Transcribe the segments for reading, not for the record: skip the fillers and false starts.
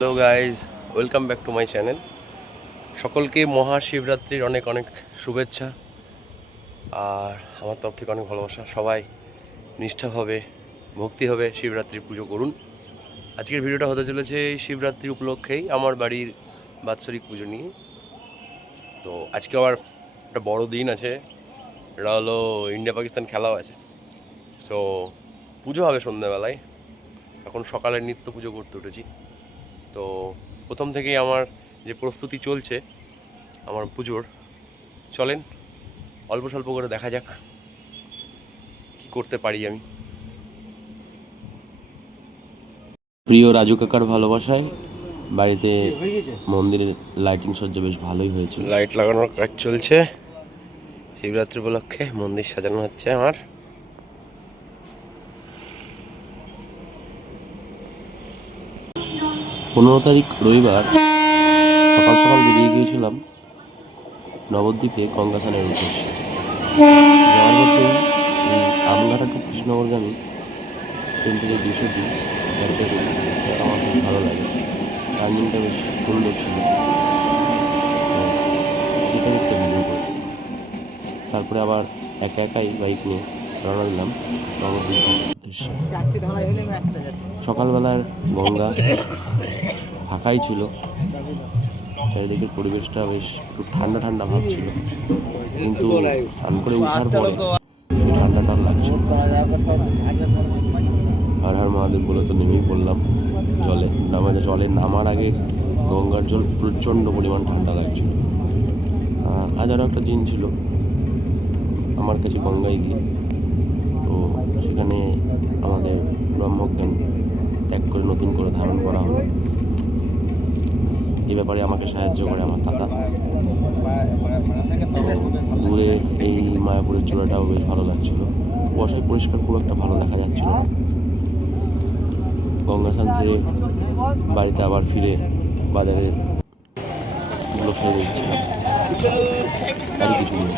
Hello guys, welcome back to my channel. সকলকে মহাশিবরাত্রির অনেক অনেক শুভেচ্ছা আর আমার তরফ থেকে অনেক ভালোবাসা। সবাই নিষ্ঠাভাবে ভক্তিভাবে শিবরাত্রি পুজো করুন। আজকের ভিডিওটা হতে চলেছে শিবরাত্রি উপলক্ষেই আমার বাড়ির বাৎসরিক পুজো নিয়ে। তো আজকে আবার একটা বড় দিন আছে, এটা হলো ইন্ডিয়া পাকিস্তান খেলাও আছে। সো পুজো হবে সন্ধ্যাবেলায়, এখন সকালের নিত্য পুজো করতে উঠেছি। তো প্রথম থেকেই আমার যে প্রস্তুতি চলছে আমার পুজোর, চলেন অল্প স্বল্প করে দেখা যাক কি করতে পারি আমি। প্রিয় রাজু কাকার ভালোবাসায় বাড়িতে মন্দিরের লাইটিং সজ্জা বেশ ভালোই হয়েছিল। লাইট লাগানোর কাজ চলছে, শিবরাত্রি উপলক্ষে মন্দির সাজানো হচ্ছে আমার। 15 তারিখ রবিবার সকাল সকাল বেরিয়ে গিয়েছিলাম নবদ্বীপে গঙ্গাস্নানের উদ্দেশ্যে। যাওয়ার পথেই এই আমঘাটা টু কৃষ্ণনগরগামী ট্রেন থেকে দৃশ্যটি দেখতে করি, আমার খুব ভালো লাগে। টার্নিংটা বেশ সুন্দর ছিল, সেটা দেখতে ভিডিও করেছি। তারপরে আবার একা একাই বাইক নিয়ে রওনা দিলাম নবদ্বীপের উদ্দেশ্যে। সকালবেলার গঙ্গা ফাঁকাই ছিল, চারিদিকে পরিবেশটা বেশ একটু ঠান্ডা ঠান্ডা ভাব ছিল, কিন্তু স্নান করে ওঠার পরে ঠান্ডাটা লাগছে। হর হর মহাদেব বলে তো নেমেই পড়লাম জলে। জলে নামার আগে গঙ্গার জল প্রচণ্ড পরিমাণ ঠান্ডা লাগছিল। আজ আরও একটা দিন ছিল আমার কাছে গঙ্গায় গিয়ে, তো সেখানে আমাদের ব্রহ্মজ্ঞান ত্যাগ করে নতুন করে ধারণ করা হলো। এই ব্যাপারে আমাকে সাহায্য করে আমার দাদা। দূরে এই মায়াপুরের চূড়াটাও বেশ ভালো লাগছিল, কুয়াশায় পরিষ্কার খুব একটা ভালো দেখা যাচ্ছিল না। গঙ্গা স্নান সেরে বাড়িতে আবার ফিরে বাজারের গুলো সেরে দিচ্ছিলাম, তারই কিছু নেই।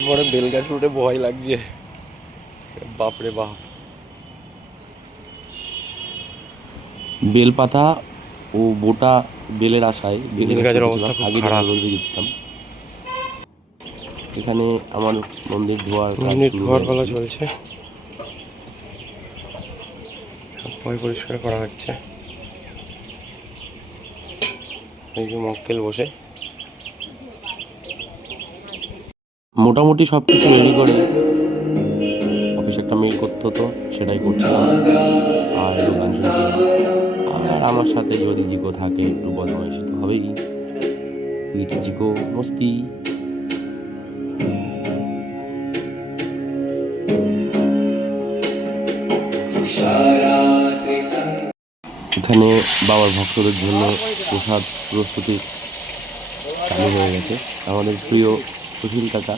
পরে বেলগাছ উঠে ভয় লাগছে, বাপরে বাপ। বেলপাতা ও বোটা বেলের আশায় বেলের গাছের অবস্থা আগে রোদে দিতাম। এখানে আমার মন্দির ধোয়ার পালা চলছে, পরিষ্কার করা হচ্ছে। এই যে মক্কেল বসে মোটামুটি সব কিছু রেডি করে অফিসে একটা মেল করতে হতো, সেটাই করছিলাম। আর দোকান আর আমার সাথে যদি জিকো থাকে একটু বদমাইশি তো হবেই, জিকো মস্তি। এখানে বাবার ভক্তদের জন্য প্রসাদ প্রস্তুতি চালু হয়ে গেছে। আমাদের প্রিয় সুশীল কাকা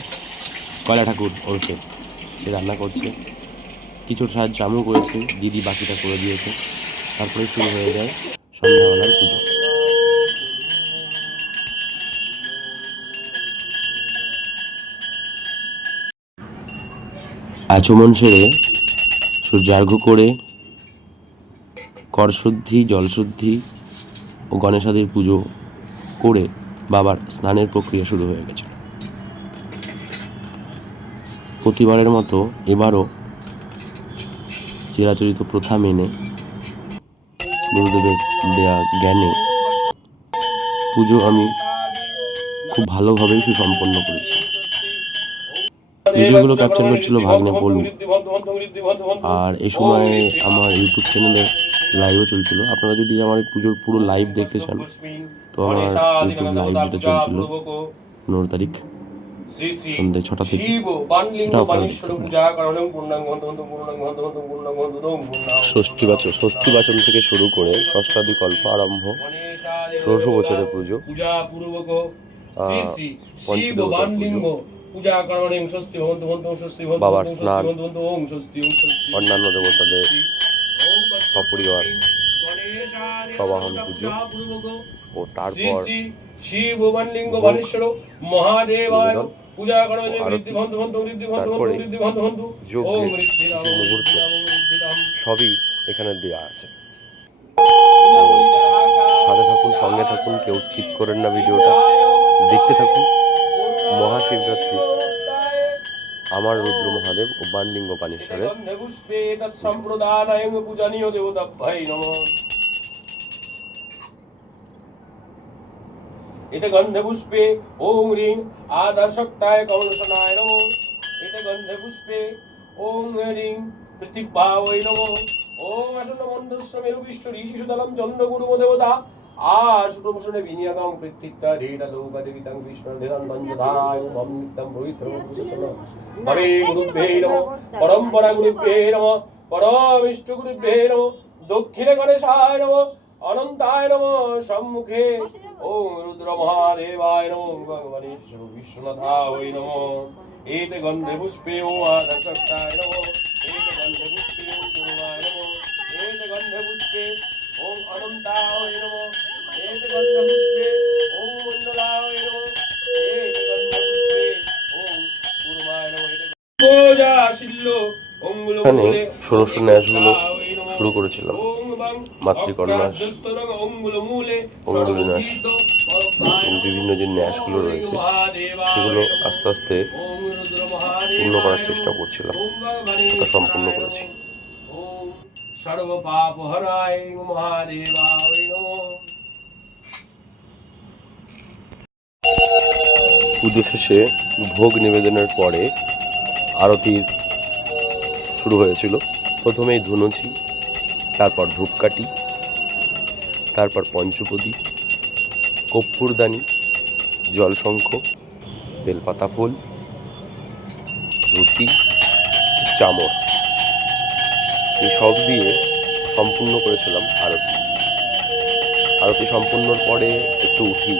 কয়লা ঠাকুর ওরফে সে রান্না করছে, কিছুর সাহায্য আমিও করেছি, দিদি বাকিটা করে দিয়েছে। তারপরে শুরু হয়ে যায় সন্ধ্যাবেলার পুজো। আচমন সেরে সূর্যার্ঘ্য করে করশুদ্ধি, জলশুদ্ধি ও গণেশাদির পুজো করে বাবার স্নানের প্রক্রিয়া শুরু হয়ে গেছিল। প্রতিবারের মতো এবারও চিরাচরিত প্রথা মেনে গুরুদেবের দেয়া জ্ঞানে পুজো আমি খুব ভালোভাবেই সুসম্পন্ন করেছি। ভিডিওগুলো ক্যাপচার করছিল ভাগ্নে পলু, আর এই সময় আমার ইউটিউব চ্যানেলে লাইভও চলছিল। আপনারা যদি আমার পুজোর পুরো লাইভ দেখতে চান তো আমার ইউটিউব লাইভ যেটা চলছিল 15 তারিখ সন্ধ্যে 6টা থেকে, সেটা আপনারা দেখতে পারেন। ষষ্ঠী বাচন থেকে শুরু করে ষষ্ঠাদি কল্প আরম্ভ, ষোড়শ বছরের পুজো, পঞ্চদেবতার পুজো, বাবার স্নান, অন্যান্য দেবতাদের সপরিবার সবাহন পুজো ও তারপর শিব ভুবনলিঙ্গ মহেশ্বর মহাদেবায় পূজা করো আরতি, বন্ধু বন্ধু তারপরে বন্ধু বন্ধু যজ্ঞের কিছু মুহূর্ত সবই এখানে দেয়া আছে। সাথে থাকুন, সঙ্গে থাকুন, কেউ স্কিপ করেন না ভিডিওটা, দেখতে থাকুন। মহাশিবরাত্রি আমার রুদ্র মহাদেব ও বাণলিঙ্গ পানেশ্বরের পূজনীয় দেবতাভ্যাই নমঃ। এতে গন্ধে পুষ্পে ওম রিং আদর্শক্তায় কমলসনায় নমঃ। এতে গন্ধে পুষ্পে ওম রিং পৃথিব্যায় নমঃ। ওম আসন্ন বন্ধুস্ব মেরুবিষ্ট ঋষি সুতলম চন্দ্রগুরু দেবতা আশুতোষণে বিনিয়োগং পৃথিক্তা ধীতা লোকা দেবিতাং কৃষ্ণ নিরন্তঞ্জদায় ওম নিত্যং পবিত্রং কুশলম ভবে গুরুভ্যে নমঃ। পরম্পরা গুরুভ্যে নমঃ। পরমিষ্ট গুরুভ্যে নমঃ। দক্ষিণে গণেশায় নমঃ। অনন্তায় নমঃ। সম্মুখে ওম রুদ্র মহাদেবায় নমঃ। ভগবানেশ্বর বিশ্বনাথায় নমঃ। এতে গন্ধে পুষ্পে ওম আদর্শক্তায় নমঃ। এতে গন্ধে পুষ্পে ওম গুরুবায় নমঃ। এতে গন্ধে পুষ্পে ওম অনন্তায় নমঃ। এতে গন্ধে পুষ্পে ওম মণ্ডলায় নমঃ। এতে গন্ধে পুষ্পে ওম গুরুবায় নমঃ। পূজা শিল্ল অঙ্গুল এখানে ষোড়শ ন্যাসগুলো শুরু করেছিলাম, মাতৃকন্যাস, অঙ্গুলি ন্যাস, বিভিন্ন যে ন্যাসগুলো রয়েছে সেগুলো আস্তে আস্তে পূর্ণ করার চেষ্টা করছিলাম, ওটা সম্পূর্ণ করেছি। সর্বপাপহরায় মহাদেবায় নমঃ। পুজো শেষে ভোগ নিবেদনের পরে আরতি শুরু হয়েছিল। প্রথমেই ধুনুচি, তারপর ধূপকাঠি, তারপর পঞ্চপ্রদীপ, কর্পূরদানি, জলশঙ্খ, বেলপাতা ফুল, ধুতি, চামর, এই সব দিয়ে সম্পূর্ণ করেছিলাম আরতি। আরতি সম্পূর্ণর পরে একটু উঠি,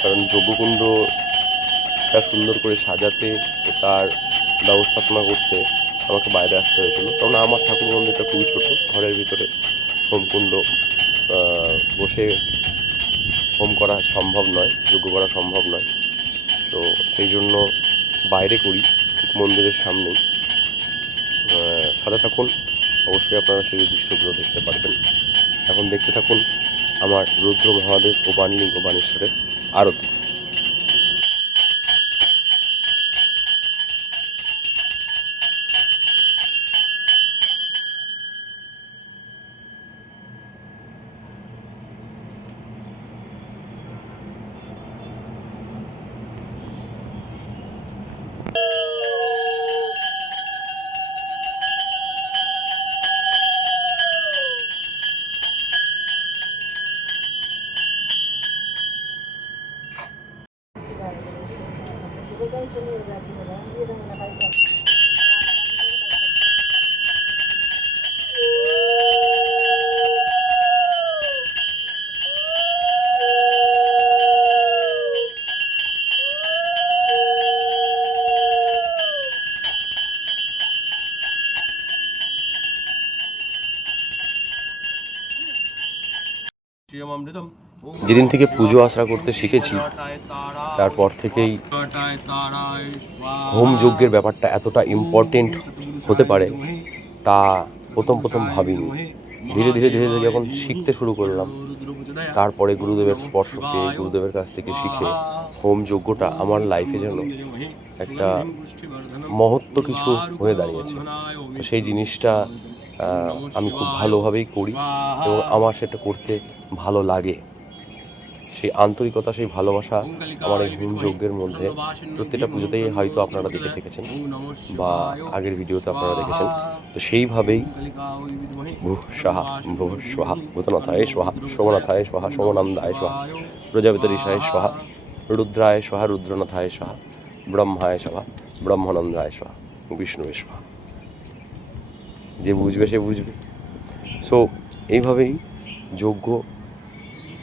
কারণ যজ্ঞকুণ্ডটা সুন্দর করে সাজাতে ও তার ব্যবস্থাপনা করতে আমাকে বাইরে আসতে হয়েছিল, কারণ আমার ঠাকুর মন্দিরটা খুবই ছোট, ঘরের ভিতরে হোমকুণ্ড বসে হোম করা সম্ভব নয়, যজ্ঞ করা সম্ভব নয়। তো সেই জন্য বাইরে করি, ঠিক মন্দিরের সামনেই। সাথে থাকুন, অবশ্যই আপনারা সেই দৃশ্যগুলো দেখতে পারবেন। এখন দেখতে থাকুন আমার রুদ্র মহাদেব ও বাণলিঙ্গ বাণেশ্বরের আরতি। যেদিন থেকে পুজো আশ্রা করতে শিখেছি তারপর থেকেই হোম যজ্ঞের ব্যাপারটা এতটা ইম্পর্টেন্ট হতে পারে তা প্রথম ভাবিনি। ধীরে ধীরে যখন শিখতে শুরু করলাম, তারপরে গুরুদেবের স্পর্শ পেয়ে, গুরুদেবের কাছ থেকে শিখে হোম যজ্ঞটা আমার লাইফে যেন একটা মহত্ব কিছু হয়ে দাঁড়িয়েছে। তো সেই জিনিসটা আমি খুব ভালোভাবেই করি এবং আমার সেটা করতে ভালো লাগে। সেই আন্তরিকতা, সেই ভালোবাসা আমার এই হোম যজ্ঞের মধ্যে প্রত্যেকটা পুজোতেই হয়তো আপনারা দেখে থেকেছেন বা আগের ভিডিওতে আপনারা দেখেছেন। তো সেইভাবেই ভূঃ স্বাহা ভূঃ স্বাহা ভূতনাথায় স্বাহা সোমনাথায় স্বাহা সোমনন্দায় স্বাহা প্রজাপতিরিষায় স্বাহা রুদ্রায় স্বাহা রুদ্রনাথায় স্বাহা ব্রহ্মায় স্বাহা ব্রহ্মানন্দায় স্বাহা বিষ্ণুবে স্বাহা। যে বুঝবে সে বুঝবে। সো এইভাবেই যজ্ঞ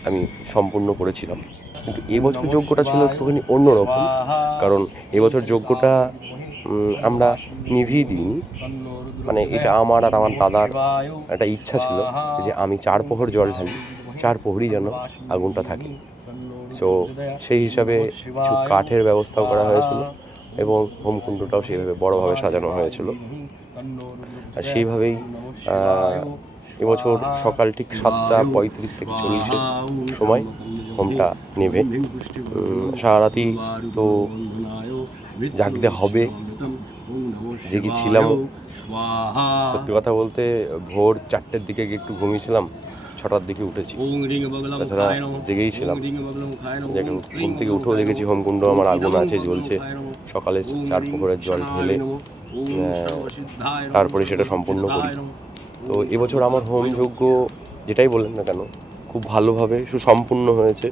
আমি সম্পূর্ণ করেছিলাম। কিন্তু এবছর যজ্ঞটা ছিল একটুখানি অন্যরকম, কারণ এবছর যজ্ঞটা আমরা নিভিয়ে দিইনি, মানে এটা আমার আর আমার দাদার একটা ইচ্ছা ছিল যে আমি 4 প্রহর জল ঢালি, 4 প্রহরই যেন আগুনটা থাকে। সো সেই হিসাবে কিছু কাঠের ব্যবস্থাও করা হয়েছিল এবং হোমকুণ্ডটাও সেইভাবে বড়োভাবে সাজানো হয়েছিল। আর সেইভাবেই এবছর সকাল ঠিক 7:35 থেকে 40-এর সময় হোমটা নেভে। সারা রাতি তো জাগতে হবে, জেগেছিলামও। সত্যি কথা বলতে ভোর 4টের দিকে একটু ঘুমিয়েছিলাম, 6টার দিকে উঠেছি, তাছাড়া জেগেই ছিলাম। ঘুম থেকে উঠেও দেখেছি হোমকুণ্ড আমার আগুন আছে, জ্বলছে। সকালে 4 প্রহরের জল ঢেলে তারপরে সেটা সম্পূর্ণ করি। তো এবছর আমার হোমযজ্ঞ যেটাই বললেন না কেন খুব ভালোভাবে সুসম্পূর্ণ হয়েছে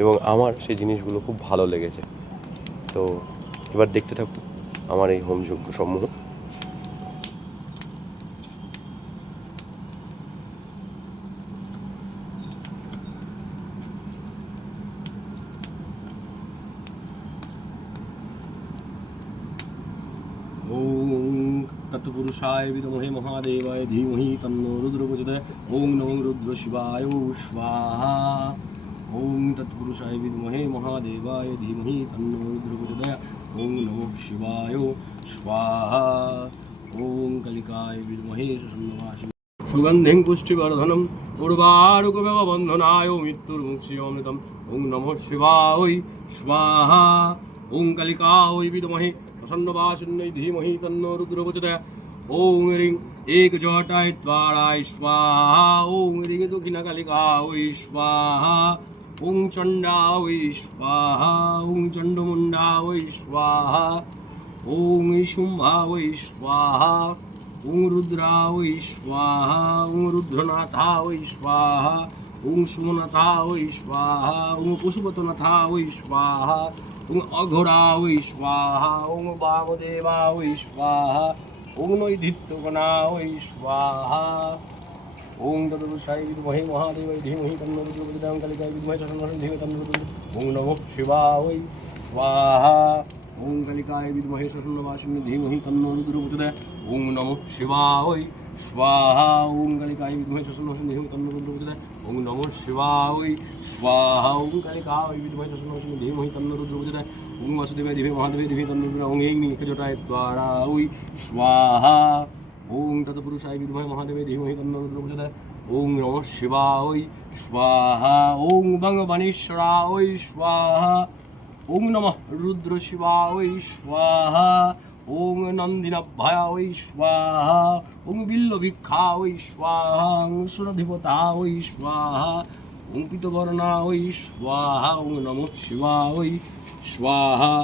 এবং আমার সেই জিনিসগুলো খুব ভালো লেগেছে। তো এবার দেখতে থাকুন আমার এই হোমযজ্ঞ সমূহ। ওম তৎপুরুষায় বিদ্মহে মহাদেবায় ধীমহি তন্নো রুদ্র প্রচোদয়াৎ। ওম নমো রুদ্র শিবায় স্বাহা। ওম তৎপুরুষায় বিদ্মহে মহাদেবায় ধীমহি তন্নো রুদ্র প্রচোদয়াৎ। ওম নমো শিবায় স্বাহা। ওম কালিকায় বিদ্মহে সুষন্নবাসিনী সুগন্ধিং পুষ্টিবর্ধনম উর্বারুকমেব বন্ধনায় মৃত্যুর্মুক্ষীয়মৃতম। ওম নমঃ শিবায় স্বাহা। ওম কালিকায় বিদ্মহে প্রসন্নবাসিন্যৈ ধীমহি তন্নো রুদ্র প্রচোদয়াৎ। ওম রিং একজটায় ত্বারায় স্বাহা। ওম রিং দক্ষিণকালিকায় স্বাহা। ওম চণ্ডায় স্বাহা। ওম চণ্ডমুণ্ডায় স্বাহা। ওম শুম্ভায় স্বাহা। ওম রুদ্রায় স্বাহা। ওম রুদ্রনাথায় স্বাহা। ওম সোমনাথায় স্বাহা। ওম পশুপতনাথায় স্বাহা। ওম অঘোরায় স্বাহা। ওম বামদেবায় স্বাহা। ওম নৈদিত্যগণায় স্বাহা। ওম তৎপুরুষায় বিদ্মহে মহাদেবায় ধীমহি তন্নো রুদ্র প্রচোদয়াৎ। ওম কালিকায় বিদ্মহে সুষন্নবাসিন্যৈ ধীমহি তন্নো রুদ্র প্রচোদয়াৎ। ওম নমঃ শিবায় স্বাহা। ওম কালিকায় বিদ্মহে সুষন্নবাসিন্যৈ ধীমহি তন্নো রুদ্র প্রচোদয়াৎ। ওম নমঃ শিবায় স্বাহা। ওম কালিকায় বিদ্মহে সুষন্নবাসিন্যৈ ধীমহি তন্নো রুদ্র প্রচোদয়াৎ। ওম নমঃ শিবায় স্বাহা। ওম কালিকায় বিদ্মহে সুষন্নবাসিন্যৈ ধীমহি তন্নো রুদ্র প্রচোদয়াৎ। ওম বাসুদেবায় ধীমহি মহাদেবায় ধীমহি তন্নো রুদ্র। ওম এই একজটায় ত্বারায় স্বাহা। ওম তৎপুরুষায় বিদ্মহে মহাদেবায় ধীমহি তন্নো রুদ্র প্রচোদয়াৎ। ওম নমঃ শিবায় স্বাহা। ওম ভগবানেশ্বরায় স্বাহা। ওম নমঃ রুদ্র শিবায় স্বাহা। ওম নন্দিনাভয়ায় স্বাহা। ওম বিল্লবৃক্ষায় স্বাহা। ওম সুরধিপতায় স্বাহা। ওম পীতবর্ণায় স্বাহা। ওম নমঃ শিবায় স্বাহা।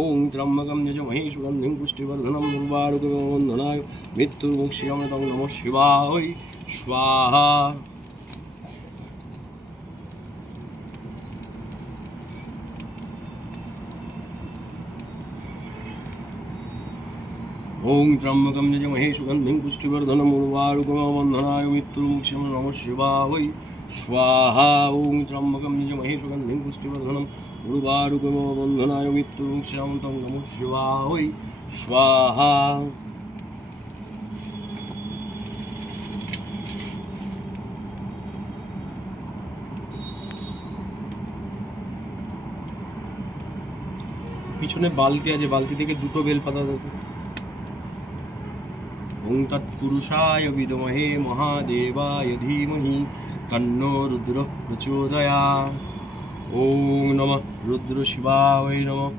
ওম ত্র্যম্বকম যজমহে সুগন্ধিং পুষ্টিবর্ধনম উর্বারুকমিব বন্ধনায় মৃত্যুর্মুক্ষীয়মৃতং। নমঃ শিবায় স্বাহা। ওম ত্র্যম্বকম যজমহে সুগন্ধিং পুষ্টিবর্ধনম উর্বারুকমিব বন্ধনায় মৃত্যুর্মুক্ষীয়মৃতং। নমঃ শিবায় স্বাহা। ওম ত্র্যম্বকম যজমহে সুগন্ধিং পুষ্টিবর্ধনম উর্বারুকমিব বন্ধনায় মৃত্যুর্মুক্ষীয়মৃতং। নমঃ শিবায় স্বাহা। পিছনে বালতি আছে, বালতি থেকে দুটো বেলপাতা দেবো। ওং তৎপুরুষায় বিদ্মহে মহাদেবায় ধীমহি তন্নো রুদ্র প্রচোদয়াৎ। ওং নমঃ রুদ্র শিবায় নমঃ।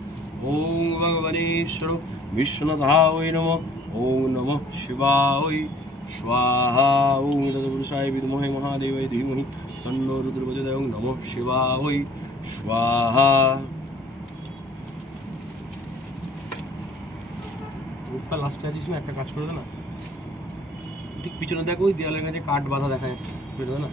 ওং ভগবানেশ্বর বিশ্বনাথায় নমঃ। ওং নমঃ শিবায় স্বাহা। ওং তৎপুরুষায় বিদ্মহে মহাদেবায় ধীমহি তন্নো রুদ্র প্রচোদয়াৎ। ওং নমঃ শিবায় স্বাহা। মুখটা লাস্টে আছিস না, একটা কাজ করে দে না, ঠিক পিছনে দেখো ওই দেওয়ালের কাছে কাঠ বাঁধা দেখা যাচ্ছে, করে দে না।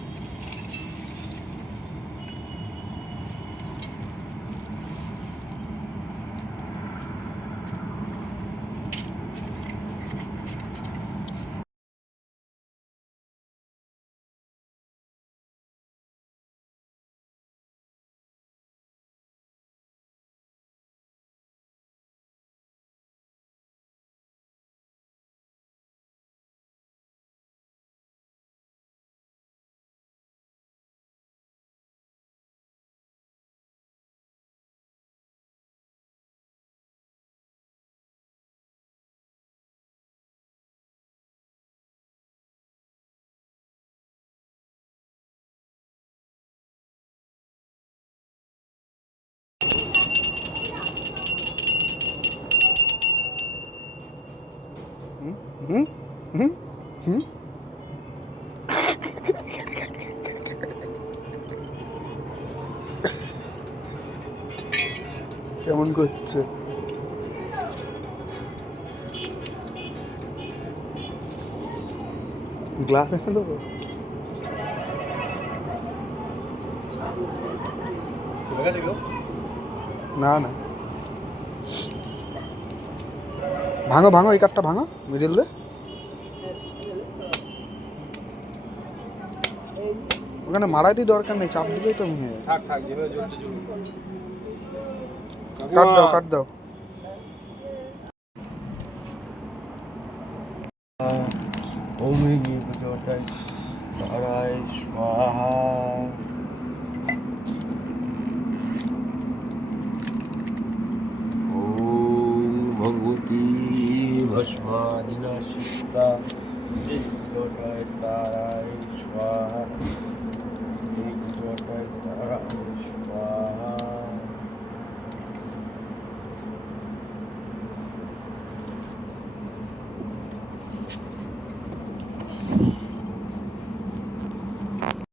হুম হুম হুম কেমন করছে? গ্লাস এনে দেবো? না না, ভাঙো ভাঙো, এই কাঠটা ভাঙো, মিডিল দে। ওখানে মারারই দরকার নেই, চাপ দিলেই তো ভেঙে যায়। থাক থাক, যেভাবে জ্বলতে জ্বলুক। কাট দাও কাট দাও। ওম হ্রিং প্রচোদয়ায় তারায় স্বাহা। ওম ভগবতী ভস্মাদিনাশিতা প্রচোদয়ায় তারায় স্বাহা। প্রচোদয়ায় তারায়